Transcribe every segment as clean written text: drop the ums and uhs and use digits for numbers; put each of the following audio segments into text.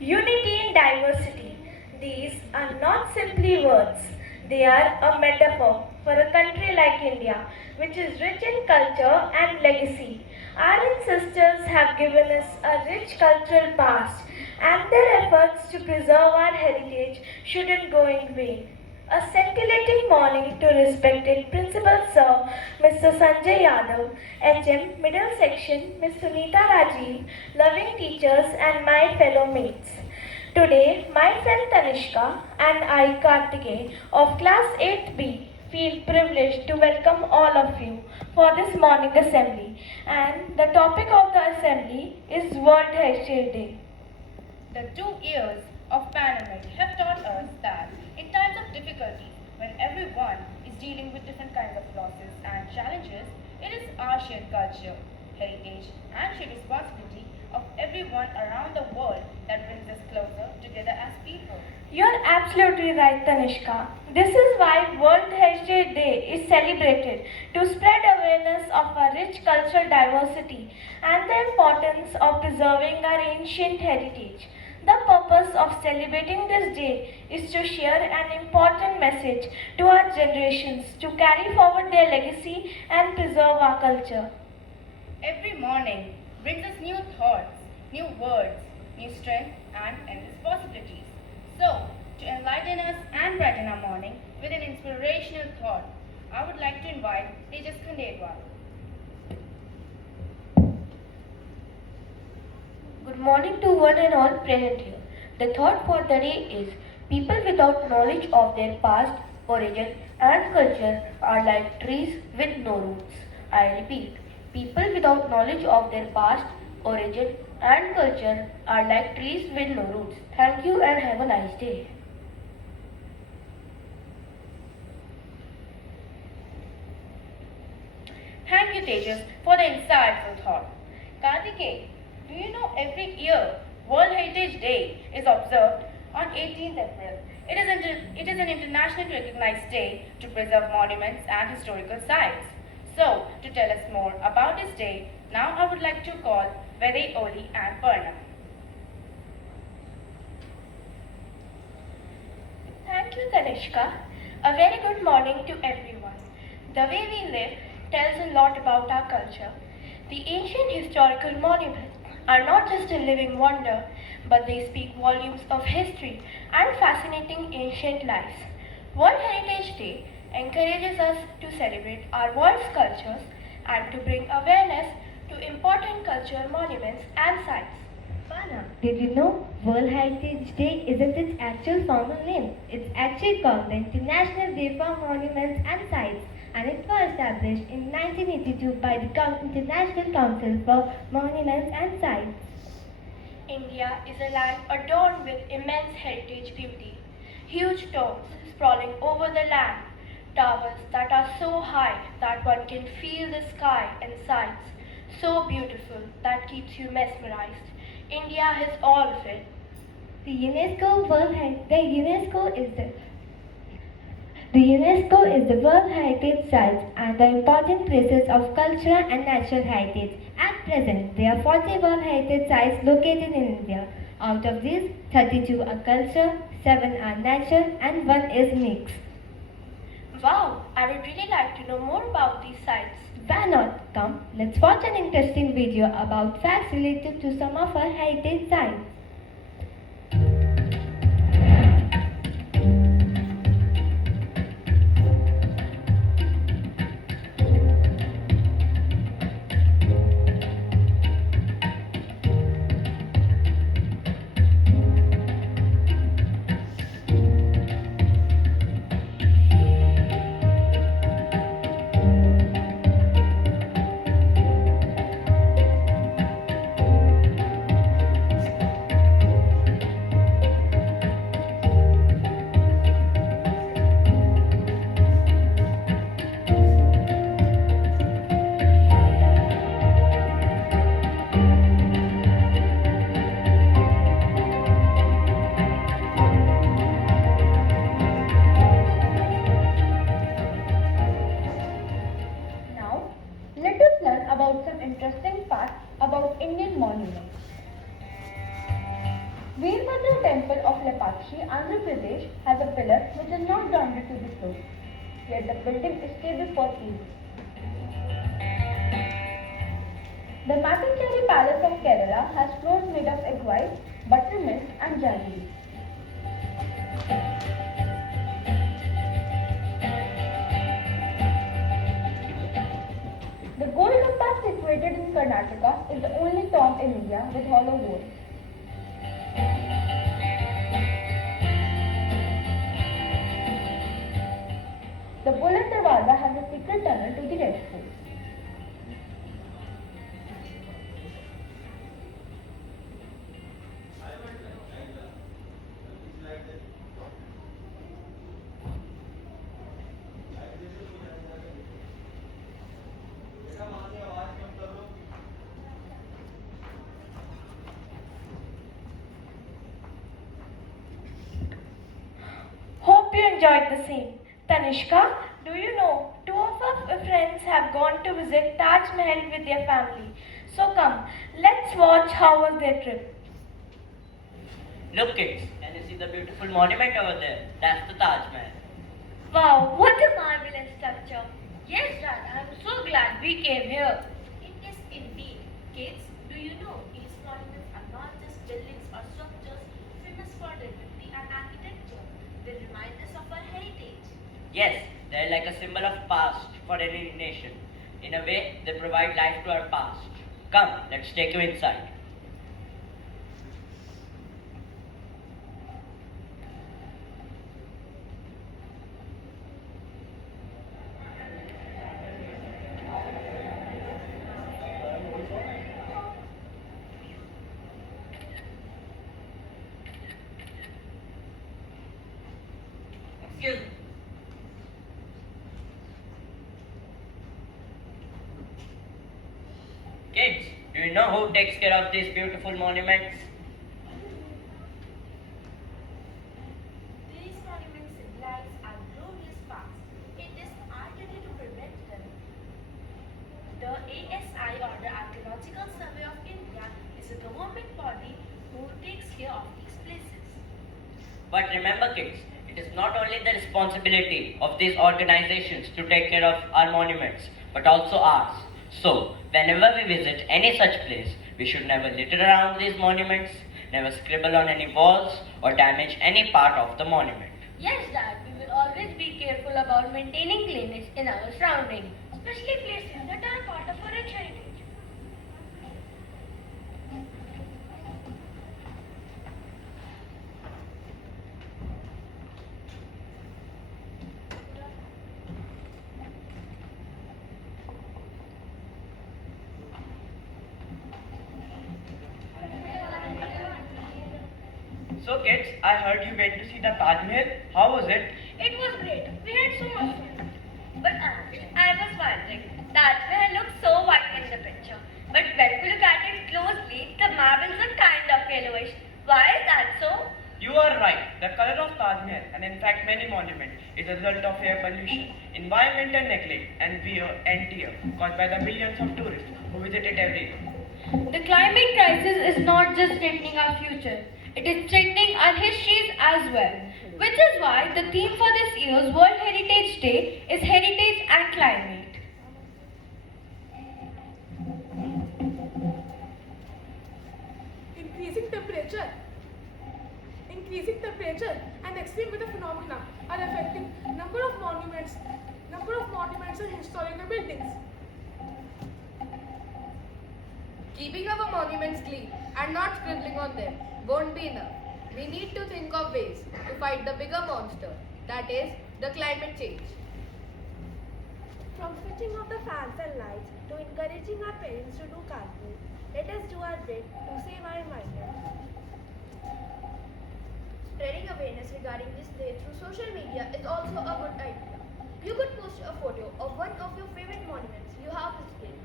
Unity in diversity. These are not simply words, they are a metaphor for a country like India, which is rich in culture and legacy. Our ancestors have given us a rich cultural past, and their efforts to preserve our heritage shouldn't go in vain. A scintillating morning to respected Principal Sir Mr. Sanjay Yadav, HM Middle Section Ms. Sunita Rajiv, loving teachers and my fellow mates. Today, my friend Tanishka and I, Kartike, of Class 8B, feel privileged to welcome all of you for this morning assembly. And the topic of the assembly is World Heritage Day. The 2 years of pandemic have taught us that in times of difficulty, when everyone is dealing with different kinds of losses and challenges, it is our shared culture, heritage, and shared responsibility of everyone around the world that brings us closer together as people. You're absolutely right, Tanishka. This is why World Heritage Day is celebrated to spread awareness of our rich cultural diversity and the importance of preserving our ancient heritage. The purpose of celebrating this day is to share an important message to our generations to carry forward their legacy and preserve our culture. Every morning brings us new thoughts, new words, new strength, and endless possibilities. So, to enlighten us and brighten our morning with an inspirational thought, I would like to invite Tejas Khandelwal. Good morning to one and all present here. The thought for the day is people without knowledge of their past, origin, and culture are like trees with no roots. I repeat, people without knowledge of their past, origin, and culture are like trees with no roots. Thank you and have a nice day. Thank you, Tejas, for the insightful thought. Kartikeya, do you know every year World Heritage Day is observed on 18th April? It is an internationally recognized day to preserve monuments and historical sites. So, to tell us more about this day, now I would like to call Vede, Oli and Parna. Thank you, Tanishka. A very good morning to everyone. The way we live tells a lot about our culture. The ancient historical monuments are not just a living wonder, but they speak volumes of history and fascinating ancient lives. World Heritage Day encourages us to celebrate our world's cultures and to bring awareness to important cultural monuments and sites. Bana, did you know World Heritage Day isn't its actual formal name? It's actually called the International Day for Monuments and Sites, and it was established in 1982 by the International Council for Monuments and Sites. India is a land adorned with immense heritage beauty. Huge domes sprawling over the land, towers that are so high that one can feel the sky and sights, so beautiful that keeps you mesmerized. India has all of it. The UNESCO is the World Heritage Sites and the important places of cultural and natural heritage. At present, there are 40 World Heritage Sites located in India. Out of these, 32 are cultural, 7 are natural, and 1 is mixed. Wow, I would really like to know more about these sites. Why not? Come, let's watch an interesting video about facts related to some of our heritage sites. Veerbhadra temple of Lepakshi, Andhra Pradesh has a pillar which is not grounded to the floor, yet the building is stable for years. The Mattancherry Palace of Kerala has floors made of egg white, buttermilk and jaggery. The Golgappa situated in Karnataka is the only tomb in India with hollow walls. The Bullet Darwaza has a secret tunnel to the Red Fort. Hope you enjoyed the scene. Tanishka, do you know, two of our friends have gone to visit Taj Mahal with their family. So come, let's watch how was their trip. Look kids, can you see the beautiful monument over there? That's the Taj Mahal. Wow, what a marvelous structure. Yes, Dad, I am so glad we came here. It is indeed. Kids, do you know these monuments are not just buildings or structures famous for their beauty and architecture. They remind us of our heritage. Yes, they're like a symbol of past for any nation. In a way, they provide life to our past. Come, let's take you inside. Excuse me. Kids, do you know who takes care of these beautiful monuments? These monuments symbolize our glorious past. It is our duty to protect them. The ASI, or the Archaeological Survey of India, is a government body who takes care of these places. But remember kids, it is not only the responsibility of these organizations to take care of our monuments, but also ours. So, whenever we visit any such place, we should never litter around these monuments, never scribble on any walls, or damage any part of the monument. Yes, Dad, we will always be careful about maintaining cleanliness in our surroundings, especially places that are a part of our rich heritage. So kids, I heard you went to see the Taj Mahal. How was it? It was great. We had so much fun. But I was wondering, Taj Mahal looks so white in the picture. But when we look at it closely, the marbles are kind of yellowish. Why is that so? You are right. The color of Taj Mahal, and in fact many monuments, is a result of air pollution, environmental neglect, and wear and tear caused by the millions of tourists who visit it every year. The climate crisis is not just threatening our future, it is threatening our histories as well. Which is why the theme for this year's World Heritage Day is Heritage and Climate. Increasing temperature and extreme weather phenomena are affecting number of monuments and historical buildings. Keeping our monuments clean and not scribbling on them won't be enough. We need to think of ways to fight the bigger monster, that is, the climate change. From switching off the fans and lights to encouraging our parents to do carpool, let us do our bit to save our environment. Spreading awareness regarding this day through social media is also a good idea. You could post a photo of one of your favorite monuments you have visited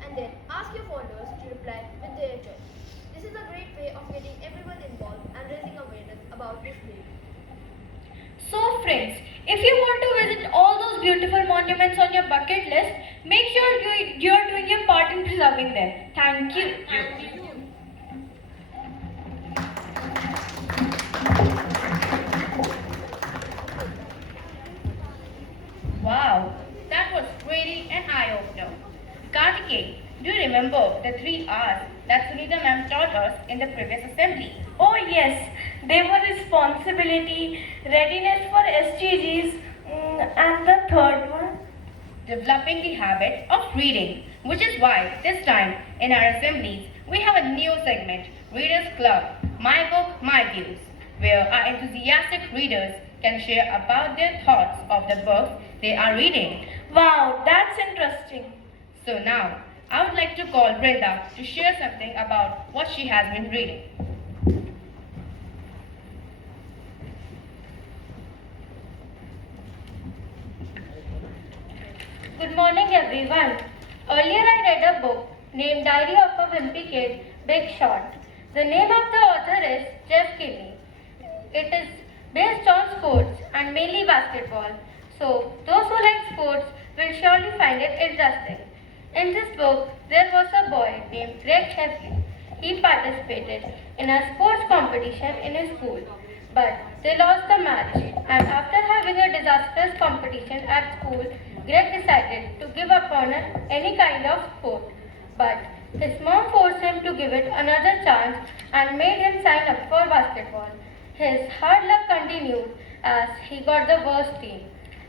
and then ask your followers to reply with their choice. This is a great way of getting everyone involved and raising awareness about this day. So friends, if you want to visit all those beautiful monuments on your bucket list, make sure you are doing your part in preserving them. Thank you. Thank you. ma'am taught us in the previous assembly. Oh yes, they were responsibility, readiness for SDGs, and the third one. Developing the habit of reading, which is why this time in our assemblies we have a new segment, Readers Club, My Book, My Views, where our enthusiastic readers can share about their thoughts of the books they are reading. Wow, that's interesting. So now, I would like to call Brenda to share something about what she has been reading. Good morning, everyone. Earlier, I read a book named Diary of a Wimpy Kid, Big Shot. The name of the author is Jeff Kinney. It is based on sports and mainly basketball. So, those who like sports will surely find it interesting. In this book, there was a boy named Greg Heffley. He participated in a sports competition in his school, but they lost the match. And after having a disastrous competition at school, Greg decided to give up on any kind of sport. But his mom forced him to give it another chance and made him sign up for basketball. His hard luck continued as he got the worst team.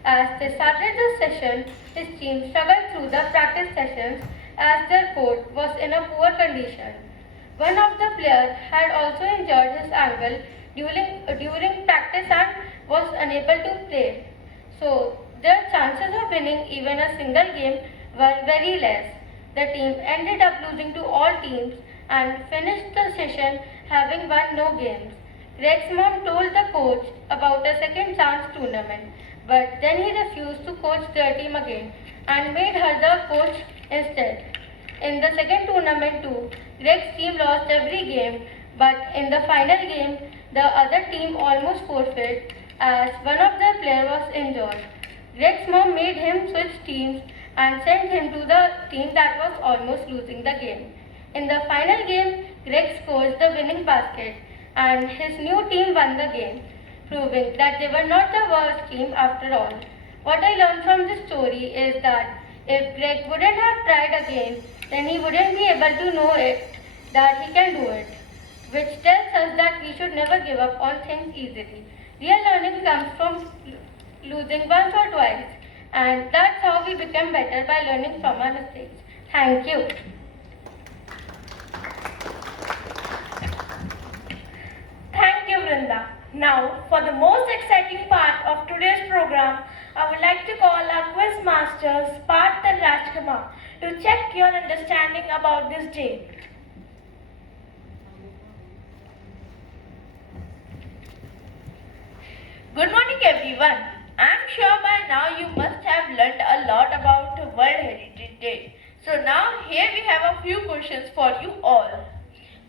As they started the session, his team struggled through the practice sessions as their court was in a poor condition. One of the players had also injured his ankle during practice and was unable to play. So their chances of winning even a single game were very less. The team ended up losing to all teams and finished the session having won no games. Greg's mom told the coach about a second chance tournament, but then he refused to coach their team again and made her the coach instead. In the second tournament too, Greg's team lost every game, but in the final game, the other team almost forfeited as one of their players was injured. Greg's mom made him switch teams and sent him to the team that was almost losing the game. In the final game, Greg scored the winning basket and his new team won the game, proving that they were not the worst team after all. What I learned from this story is that if Greg wouldn't have tried again, then he wouldn't be able to know that he can do it, which tells us that we should never give up on things easily. Real learning comes from losing once or twice, and that's how we become better by learning from our mistakes. Thank you. Thank you, Vrinda. Now, for the most exciting part of today's program, I would like to call our quiz masters, Parth and Rajkumar, to check your understanding about this day. Good morning, everyone. I'm sure by now you must have learnt a lot about World Heritage Day. So now here we have a few questions for you all.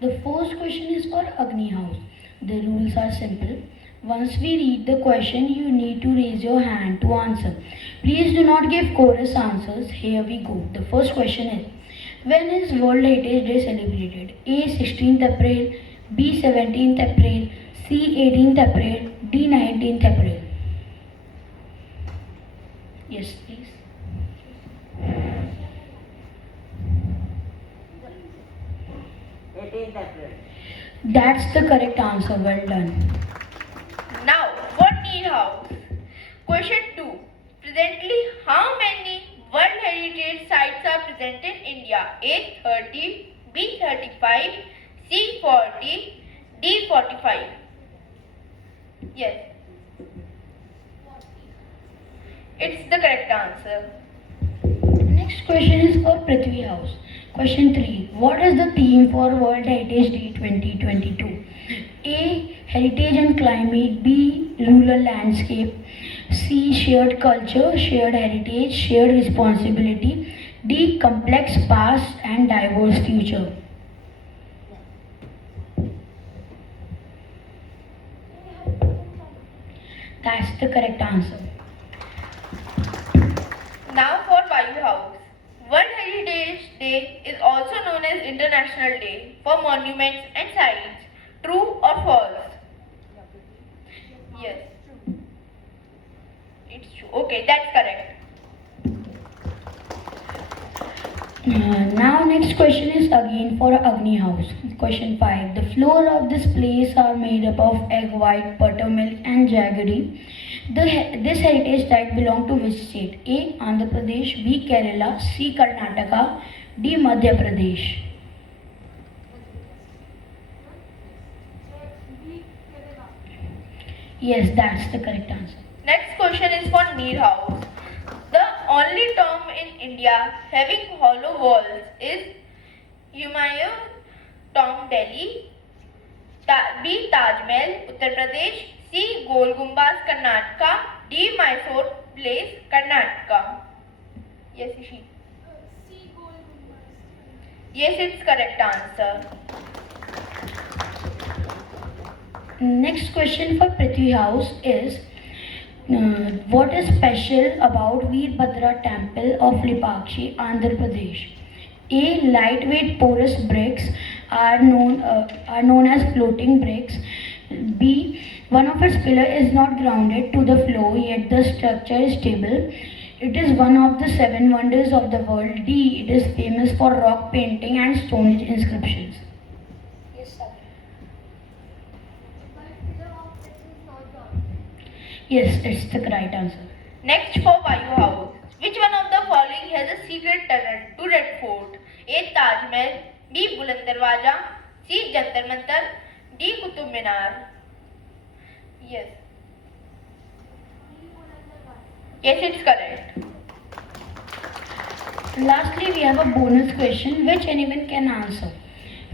The first question is for Agni House. The rules are simple. Once we read the question, you need to raise your hand to answer. Please do not give chorus answers. Here we go. The first question is, when is World Heritage Day celebrated? A. 16th April, B. 17th April, C. 18th April, D. 19th April. Yes, please. That's the correct answer. Well done. Now, for Neil House. Question 2. Presently, how many World Heritage Sites are present in India? A. 30, B. 35, C. 40, D. 45. Yes. It's the correct answer. Next question is for Prithvi House. Question 3. What is the theme for World Heritage Day 2022? A. Heritage and climate. B. Rural landscape. C. Shared culture, shared heritage, shared responsibility. D. Complex past and diverse future. That's the correct answer. Now for Vayu House. World Heritage Day is also known as International Day for Monuments and Sites. True or false? Yes. It's true. Okay, that's correct. Now next question is again for Agni House. Question 5. The floor of this place are made up of egg white, buttermilk and jaggery. This heritage site belong to which state? A. Andhra Pradesh, B. Kerala, C. Karnataka, D. Madhya Pradesh. Yes, that's the correct answer. Next question is for Neer House. The only tomb in India having hollow walls is Humayun Tomb, Delhi, B. Taj Mahal, Uttar Pradesh, C. Gol Gumbaz, Karnataka, D. Mysore Place, Karnataka. Yes, Ishi. Yes, it's correct answer. Next question for Prithvi House is what is special about Veerbhadra Temple of Lipakshi, Andhra Pradesh? A. Lightweight porous bricks are known as floating bricks. B. One of its pillars is not grounded to the floor, yet the structure is stable. It is one of the 7 wonders of the world. D. It is famous for rock painting and Stone Age inscriptions. Yes, it's the right answer. Next for Vayu House. Which one of the following has a secret tunnel to Red Fort? A. Taj Mahal, B. Buland Darwaja, C. Jantar Mantar, D. Qutub Minar. Yes. Yes, it's correct. Lastly, we have a bonus question which anyone can answer.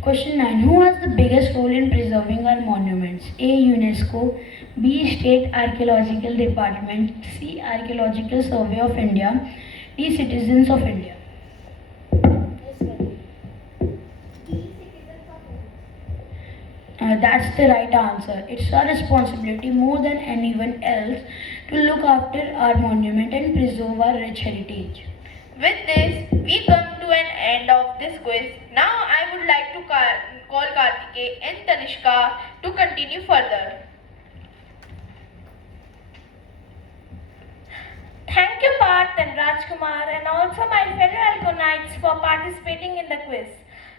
Question 9. Who has the biggest role in preserving our monuments? A. UNESCO, B. State Archaeological Department, C. Archaeological Survey of India, D. Citizens of India. That's the right answer. It's our responsibility more than anyone else to look after our monument and preserve our rich heritage. With this, we come to an end of this quiz. Now I would like to call Kartike and Tanishka to continue further. Thank you, Parth and Rajkumar, and also my fellow Algonites for participating in the quiz.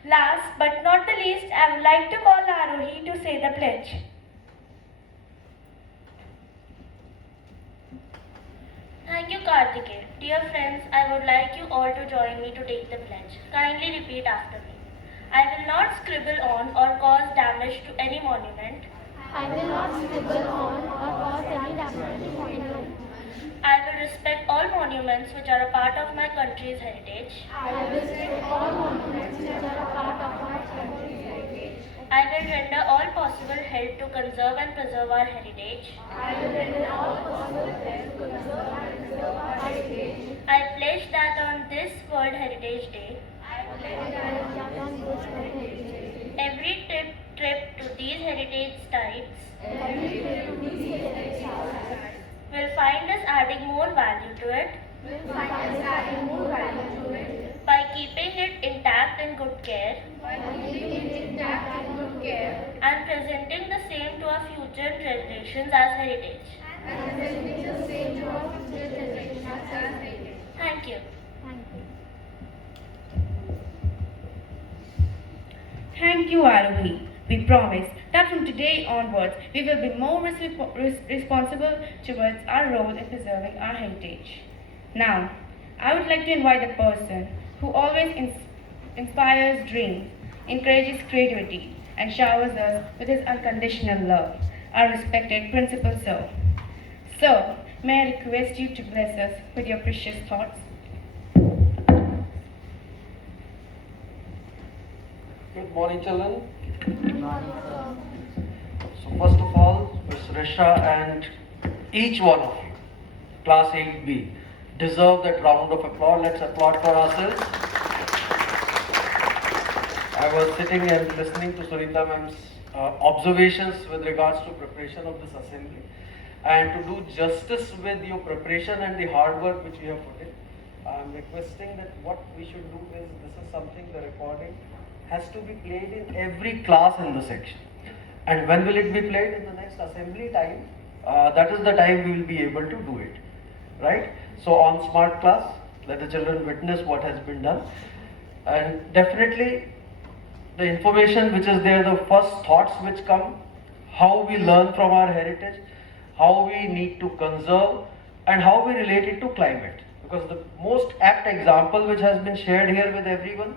Last but not the least, I would like to call Arohi to say the pledge. Thank you, Kartike. Dear friends, I would like you all to join me to take the pledge. Kindly repeat after me. I will not scribble on or cause damage to any monument. I will not scribble on or cause any damage to monument. I will respect all monuments which are a part of my country's heritage. I will respect all monuments which are a part of my country's heritage. I will render all possible help to conserve and preserve our heritage. I will render all possible help to conserve and preserve our heritage. I pledge that on this World Heritage Day, every trip to these heritage sites will find us adding more value to it by keeping it intact in good care and presenting the same to our future generations as heritage. Thank you. Thank you, Arohi. We promise that from today onwards, we will be more responsible towards our role in preserving our heritage. Now, I would like to invite the person who always inspires dreams, encourages creativity, and showers us with his unconditional love, our respected Principal Sir. Sir, may I request you to bless us with your precious thoughts? Good morning, children. So first of all, Ms. Risha and each one of you, Class 8B, deserve that round of applause. Let's applaud for ourselves. I was sitting and listening to Sunita ma'am's observations with regards to preparation of this assembly. And to do justice with your preparation and the hard work which we have put in, I'm requesting that what we should do is, this is something, the recording has to be played in every class in the section. And when will it be played? In the next assembly time. That is the time we will be able to do it. Right? So on smart class, let the children witness what has been done. And definitely the information which is there, the first thoughts which come, how we learn from our heritage, how we need to conserve, and how we relate it to climate. Because the most apt example which has been shared here with everyone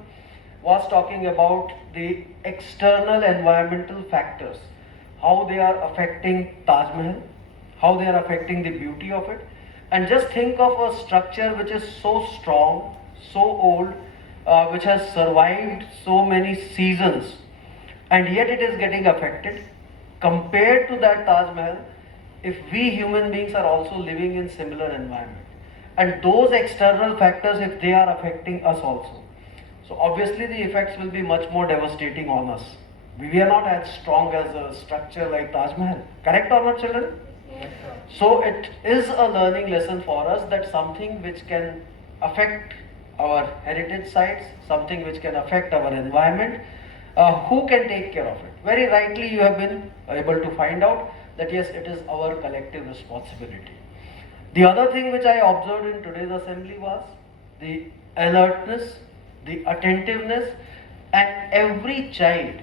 was talking about the external environmental factors, how they are affecting Taj Mahal, how they are affecting the beauty of it. And just think of a structure which is so strong, so old, which has survived so many seasons, and yet it is getting affected. Compared to that Taj Mahal, if we human beings are also living in similar environment, and those external factors, if they are affecting us also, so obviously the effects will be much more devastating on us. We are not as strong as a structure like Taj Mahal. Correct or not, children? So it is a learning lesson for us that something which can affect our heritage sites, something which can affect our environment, who can take care of it? Very rightly you have been able to find out that yes, it is our collective responsibility. The other thing which I observed in today's assembly was the alertness, the attentiveness, and every child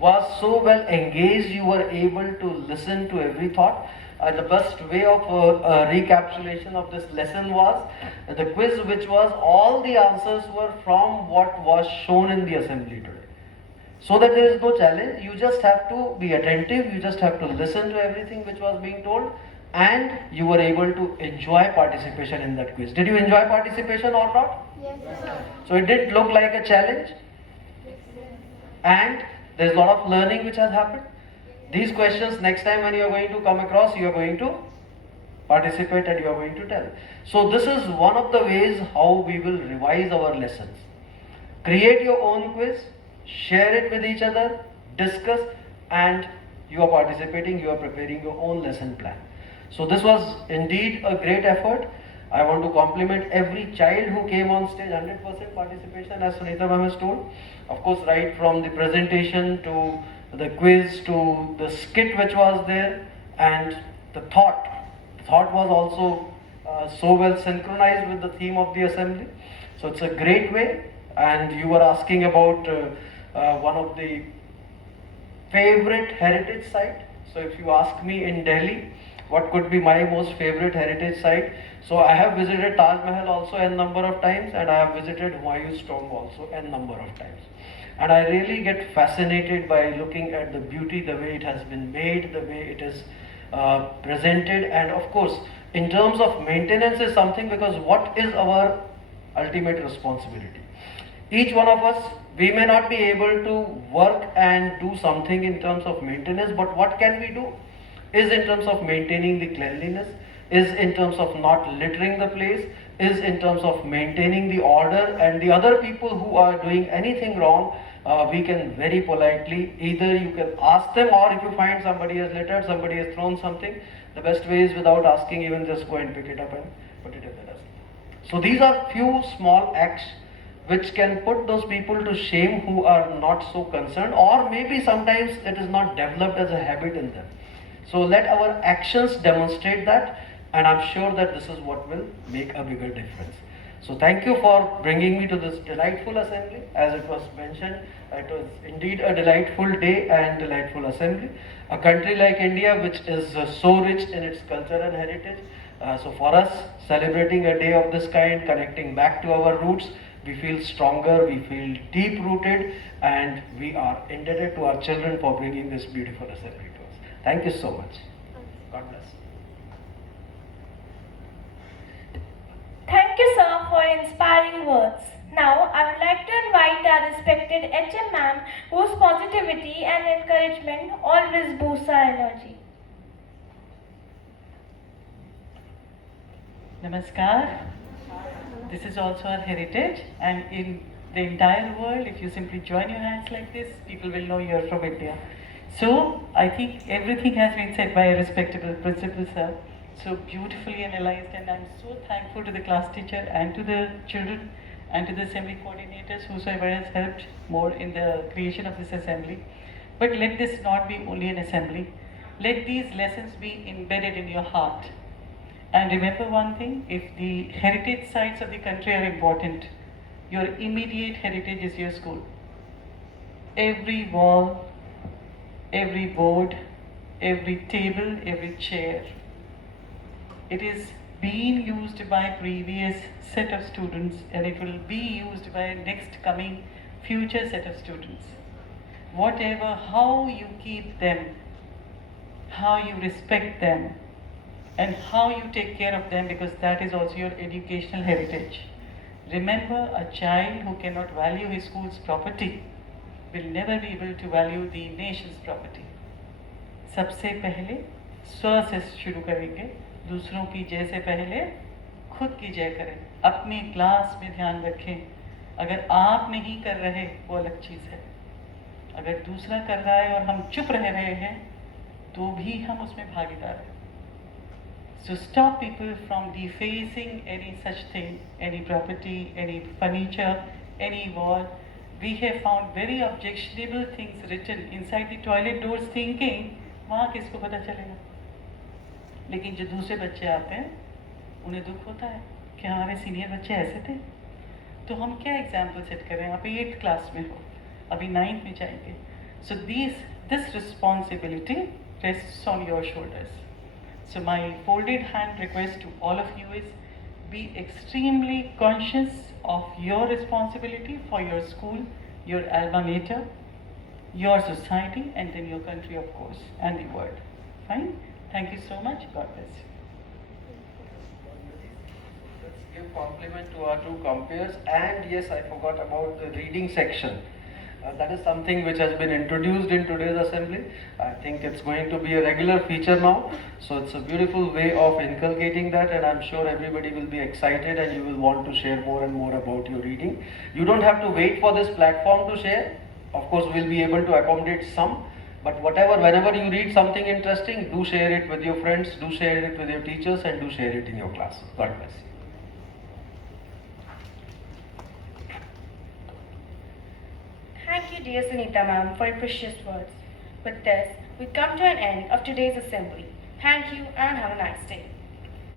was so well engaged, you were able to listen to every thought. The best way of recapitulation of this lesson was the quiz, which was all the answers were from what was shown in the assembly today. So that there is no challenge, you just have to be attentive, you just have to listen to everything which was being told, and you were able to enjoy participation in that quiz. Did you enjoy participation or not? Yes, sir. So it did look like a challenge, and there's a lot of learning which has happened. These questions, next time when you are going to come across, you are going to participate and you are going to tell. So this is one of the ways how we will revise our lessons. Create your own quiz, share it with each other, discuss, and you are participating, you are preparing your own lesson plan. So this was indeed a great effort. I want to compliment every child who came on stage, 100% participation as Sunita ma'am has told. Of course, right from the presentation to the quiz to the skit which was there, and the thought. The thought was also so well synchronized with the theme of the assembly. So it's a great way. And you were asking about one of the favorite heritage site. So if you ask me in Delhi, what could be my most favorite heritage site? So I have visited Taj Mahal also n number of times, and I have visited Humayun's tomb also n number of times. And I really get fascinated by looking at the beauty, the way it has been made, the way it is presented, and of course, in terms of maintenance is something, because what is our ultimate responsibility? Each one of us, we may not be able to work and do something in terms of maintenance, but what can we do? Is in terms of maintaining the cleanliness, is in terms of not littering the place, is in terms of maintaining the order, and the other people who are doing anything wrong, we can very politely, either you can ask them, or if you find somebody has littered, somebody has thrown something, the best way is without asking, even just go and pick it up and put it in the dustbin. So these are few small acts which can put those people to shame who are not so concerned, or maybe sometimes it is not developed as a habit in them. So let our actions demonstrate that, and I'm sure that this is what will make a bigger difference. So thank you for bringing me to this delightful assembly. As it was mentioned, it was indeed a delightful day and delightful assembly. A country like India, which is so rich in its culture and heritage. So for us, celebrating a day of this kind, connecting back to our roots, we feel stronger, we feel deep rooted, and we are indebted to our children for bringing this beautiful assembly to us. Thank you so much. God bless. Thank you, sir, for inspiring words. Now, I would like to invite our respected HM ma'am, whose positivity and encouragement always boosts our energy. Namaskar. This is also our heritage, and in the entire world, if you simply join your hands like this, people will know you are from India. So, I think everything has been said by a respectable principal, sir, so beautifully analyzed, and I'm so thankful to the class teacher and to the children and to the assembly coordinators, whosoever has helped more in the creation of this assembly. But let this not be only an assembly. Let these lessons be embedded in your heart. And remember one thing, if the heritage sites of the country are important, Your immediate heritage is your school. Every wall, every board, every table, every chair. It is being used by previous set of students and it will be used by next coming future set of students. Whatever, how you keep them, how you respect them, and how you take care of them, because that is also your educational heritage. Remember, a child who cannot value his school's property will never be able to value the nation's property. सबसे पहले स्व से शुरू करेंगे, दूसरों की जय से पहले खुद की जय करें, अपनी क्लास में ध्यान रखें. अगर आप नहीं कर रहे वो अलग चीज़ है, अगर दूसरा कर रहा है और हम चुप रह रहे हैं तो भी हम उसमें भागीदार हैं. So stop people from defacing any such thing, any property, any furniture, any wall. We have found very objectionable things written inside the toilet doors thinking, वहाँ किसको पता चलेगा. लेकिन जो दूसरे बच्चे आते हैं उन्हें दुख होता है कि हमारे सीनियर बच्चे ऐसे थे. तो हम क्या एग्जाम्पल सेट कर रहे हैं. आप 8th क्लास में हो, अभी 9th में जाएंगे. So this responsibility rests on your shoulders. So my folded hand request to all of you is, be extremely conscious of your responsibility for your school, your alma mater, your society, and then your country, of course, and the world. Fine? Thank you so much. God bless you. Let's give compliment to our two compeers. And yes, I forgot about the reading section. That is something which has been introduced in today's assembly. I think it's going to be a regular feature now. So it's a beautiful way of inculcating that, and I'm sure everybody will be excited and you will want to share more and more about your reading. You don't have to wait for this platform to share. Of course, we'll be able to accommodate some. But whenever you read something interesting, do share it with your friends, do share it with your teachers, and do share it in your class. God bless you. Thank you, dear Sunita ma'am, for your precious words. With this, we come to an end of today's assembly. Thank you and have a nice day.